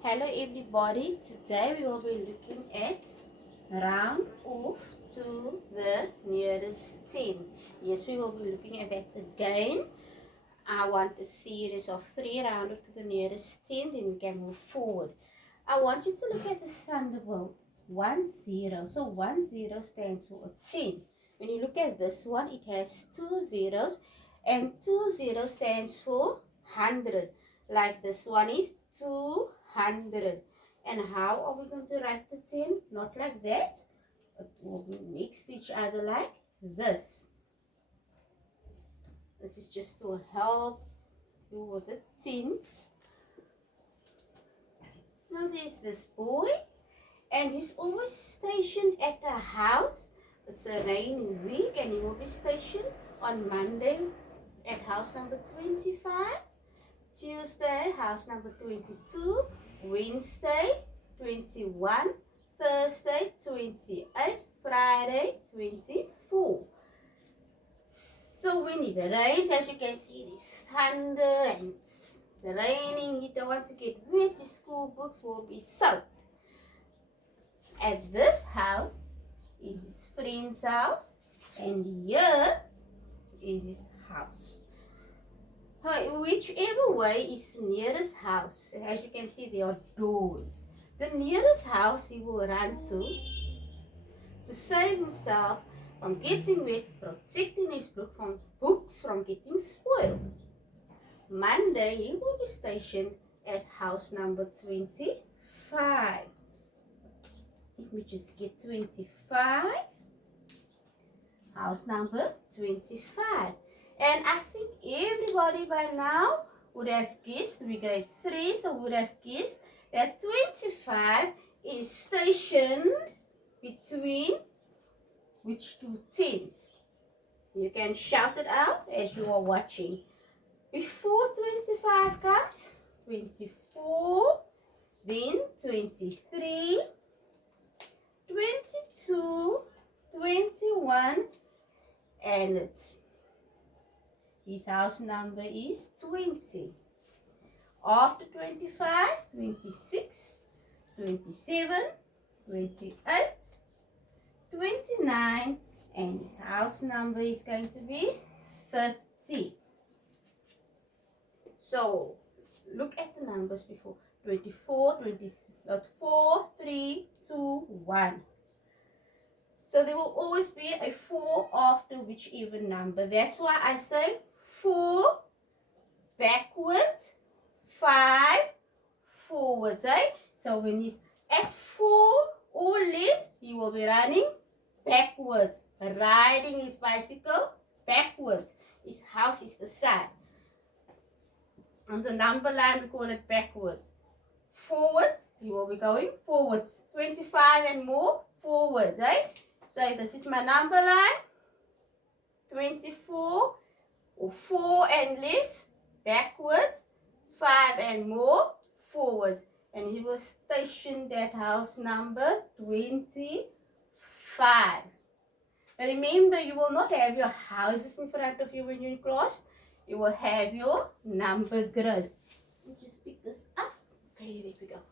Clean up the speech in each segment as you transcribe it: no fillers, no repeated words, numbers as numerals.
Hello everybody, today we will be looking at round off to the nearest 10. Yes, we will be looking at that again. I want a series of 3 round off to the nearest 10, then we can move forward. I want you to look at the thunderbolt, 10. So 10 stands for a 10. When you look at this one, it has 2 zeros and 20 stands for 100. Like this one is 200. And how are we going to write the 10? Not like that. It will be next to each other like this. This is just to help you with the tens. Now there's this boy, and he's always stationed at a house. It's a rainy week, and he will be stationed on Monday at house number 25, Tuesday house number 22, Wednesday 21, Thursday 28, Friday 24. So when it rains, as you can see, this thunder and the raining, you don't want to get wet, your school books will be soaked. At this house is his friend's house, and here is his house. Whichever way is the nearest house, as you can see, there are doors. The nearest house he will run to save himself from getting wet, protecting his books from getting spoiled. Monday, he will be stationed at house number 25. Let me just get 25. House number 25. And I think everybody by now would have guessed, we grade 3, so would have guessed that 25 is stationed between which two tens? You can shout it out as you are watching. Before 25 comes 24, then 23, 22, 21, and his house number is 20. After 25, 26, 27, 28, 29, and his house number is going to be 30. So look at the numbers before 24, 4, 3, 2, 1. So there will always be a 4 after whichever number. That's why I say 4 backwards, 5 forwards. So when he's at 4 or less, he will be running backwards, riding his bicycle backwards. His house is the side. On the number line, we call it backwards. Forwards, he will be going forwards. 25 and more, forward. So this is my number line. 24 or 4 and less, backwards. 5 and more, forwards. And he will station at house number 25. Now remember, you will not have your houses in front of you when you're in class. You will have your number grid. Let me just pick this up. Okay, there we go.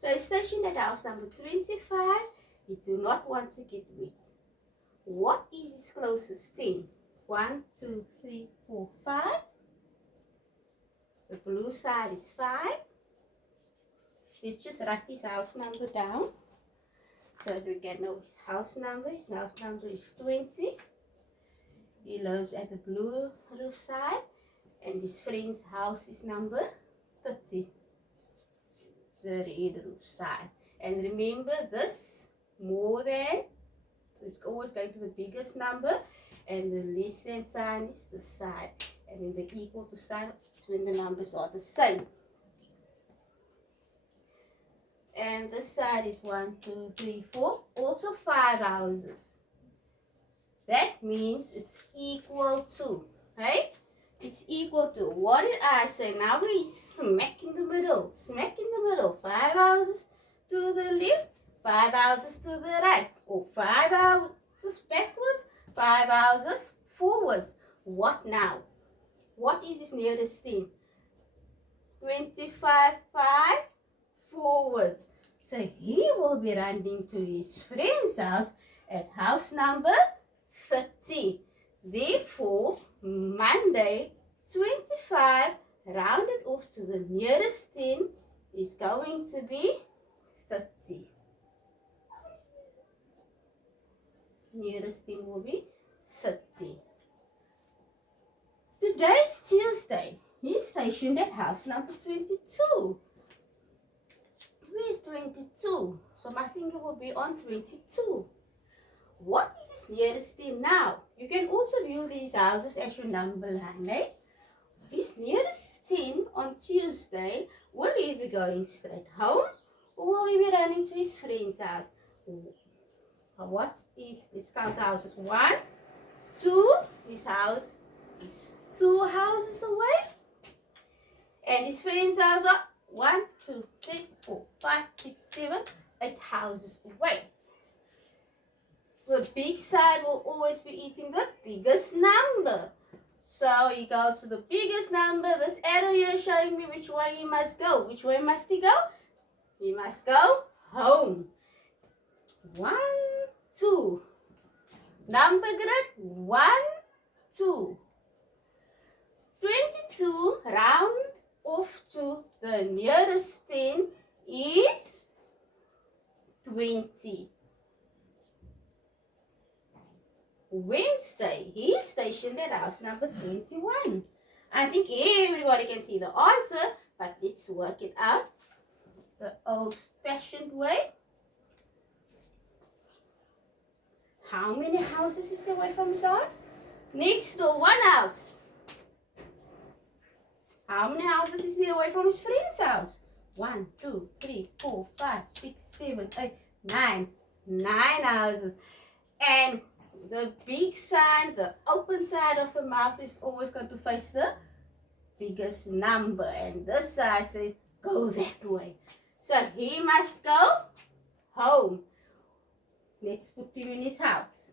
So stationed at house number 25. You do not want to get wet. What is his closest 10? 1, 2, 3, 4, 5. The blue side is 5. Let's just write his house number down so that we can know his house number. His house number is 20. He lives at the blue roof side, and his friend's house is number 30. The red roof side. And remember this, more than is always going to the biggest number, and the less than sign is the side. And then the equal to sign is when the numbers are the same. And this side is 1, 2, 3, 4. Also 5 houses. That means it's equal to, right? It's equal to, what did I say? Now we're smack in the middle. Smack in the middle. 5 houses to the left, 5 houses to the right. Or 5 houses backwards, 5 houses forwards. What now? What is his nearest thing? 25, 5 forwards. So he will be running to his friend's house at house number 30. Therefore, Monday 25 rounded off to the nearest 10 is going to be 30. Nearest 10 will be 30. Today is Tuesday. He's stationed at house number 22. Where is 22? So my finger will be on 22. What is his nearest 10 now? You can also view these houses as your number line, eh? His nearest 10 on Tuesday, will he be going straight home or will he be running to his friend's house? What is, let's count the houses. 1, 2, his house is 2 houses away. And his friend's house are 1, 2, 3, 4, 5, 6, 7, 8 houses away. The big side will always be eating the biggest number. So he goes to the biggest number. This arrow here is showing me which way he must go. Which way must he go? He must go home. 1, 2. Number grid 1, 2. 22 round off to the nearest 10 is 20. Wednesday, he is stationed at house number 21. I think everybody can see the answer, but let's work it out the old-fashioned way. How many houses is away from his house? Next door, 1 house. How many houses is he away from his friend's house? 1, 2, 3, 4, 5, 6, 7, 8, 9. 9 houses. And the big side, the open side of the mouth is always going to face the biggest number. And this side says, go that way. So he must go home. Let's put him in his house.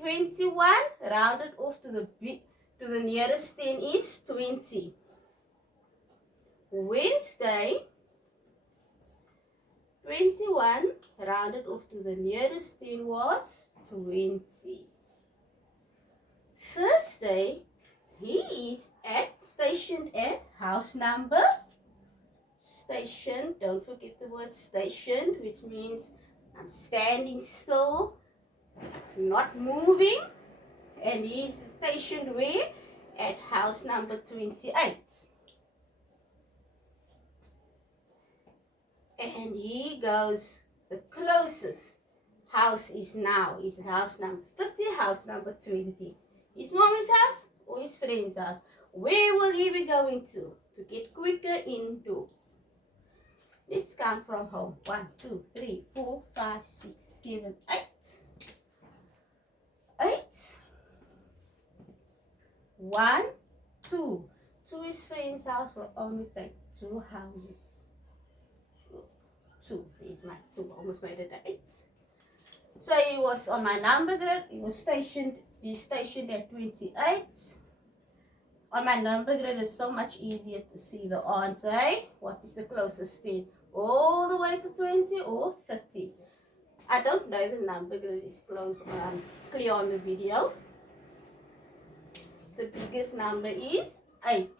21 rounded off to the nearest 10 is 20. Wednesday, 21 rounded off to the nearest 10 was 20. Thursday, he is stationed at house number station. Don't forget the word stationed, which means I'm standing still, not moving. And he's stationed where? At house number 28. And he goes, the closest house is house number 30, house number 20. His mommy's house or his friend's house? Where will he be going to get quicker indoors? Let's count from home. 1, 2, 3, 4, 5, 6, 7, 8. 8. 1, 2. To his friend's house will only take 2 houses. 2. There's my 2. Almost made it 8. So he was on my number grid. He's stationed at 28. On my number grid, it's so much easier to see the answer. Eh? What is the closest 10? All the way to 20 or 30? I don't know the number grid is clear on the video. The biggest number is 8.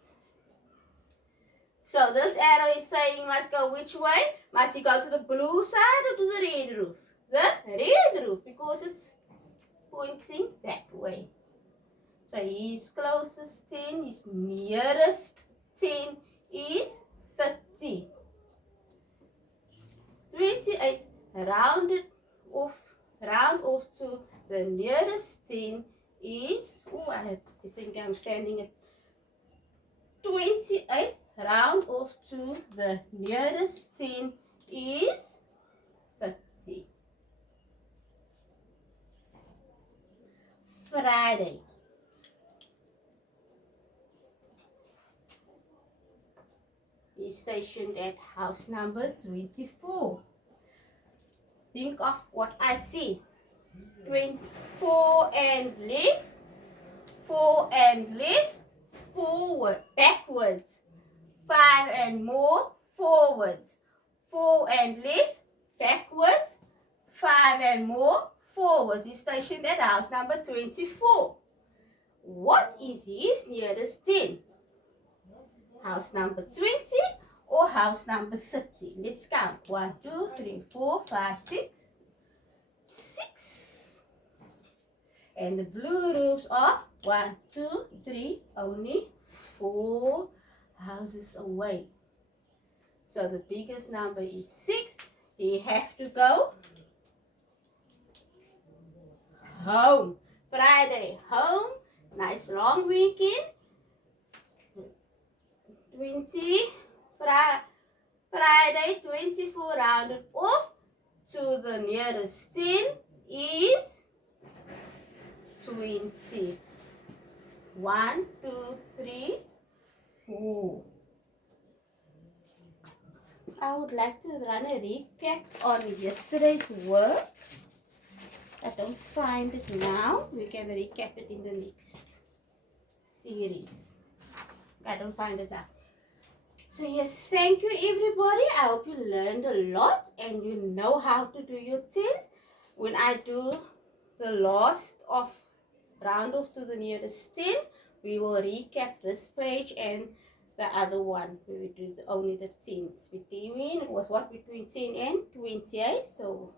So this arrow is saying must go which way? Must he go to the blue side or to the red roof? The red roof, because it's pointing that way. So his closest 10, his nearest 10 is 30. 28 round off to the nearest 10 is, I think I'm standing at 28. Round off to the nearest 10 is 30. Friday. He's stationed at house number 24. Think of what I see. 4 and less, 4 and less, forward, backwards. 5 and more, forwards. 4 and less, backwards. 5 and more, forwards. He's stationed at house number 24. What is his nearest 10? House number 20 or house number 30? Let's count. 1, 2, 3, 4, 5, 6. 6. And the blue roofs are 1, 2, 3, only 4 houses away. So the biggest number is 6. You have to go home. Friday, home. Nice long weekend. 20. Friday, 24 rounded off to the nearest 10 is 20. 1, 2, 3, 4. I would like to run a recap on yesterday's work. I don't find it now. We can recap it in the next series. I don't find it now. So yes, thank you everybody. I hope you learned a lot and you know how to do your tens. When I do the last of round off to the nearest 10, we will recap this page and the other one. We will do only the tens. Between, it was what, between 10 and 28. So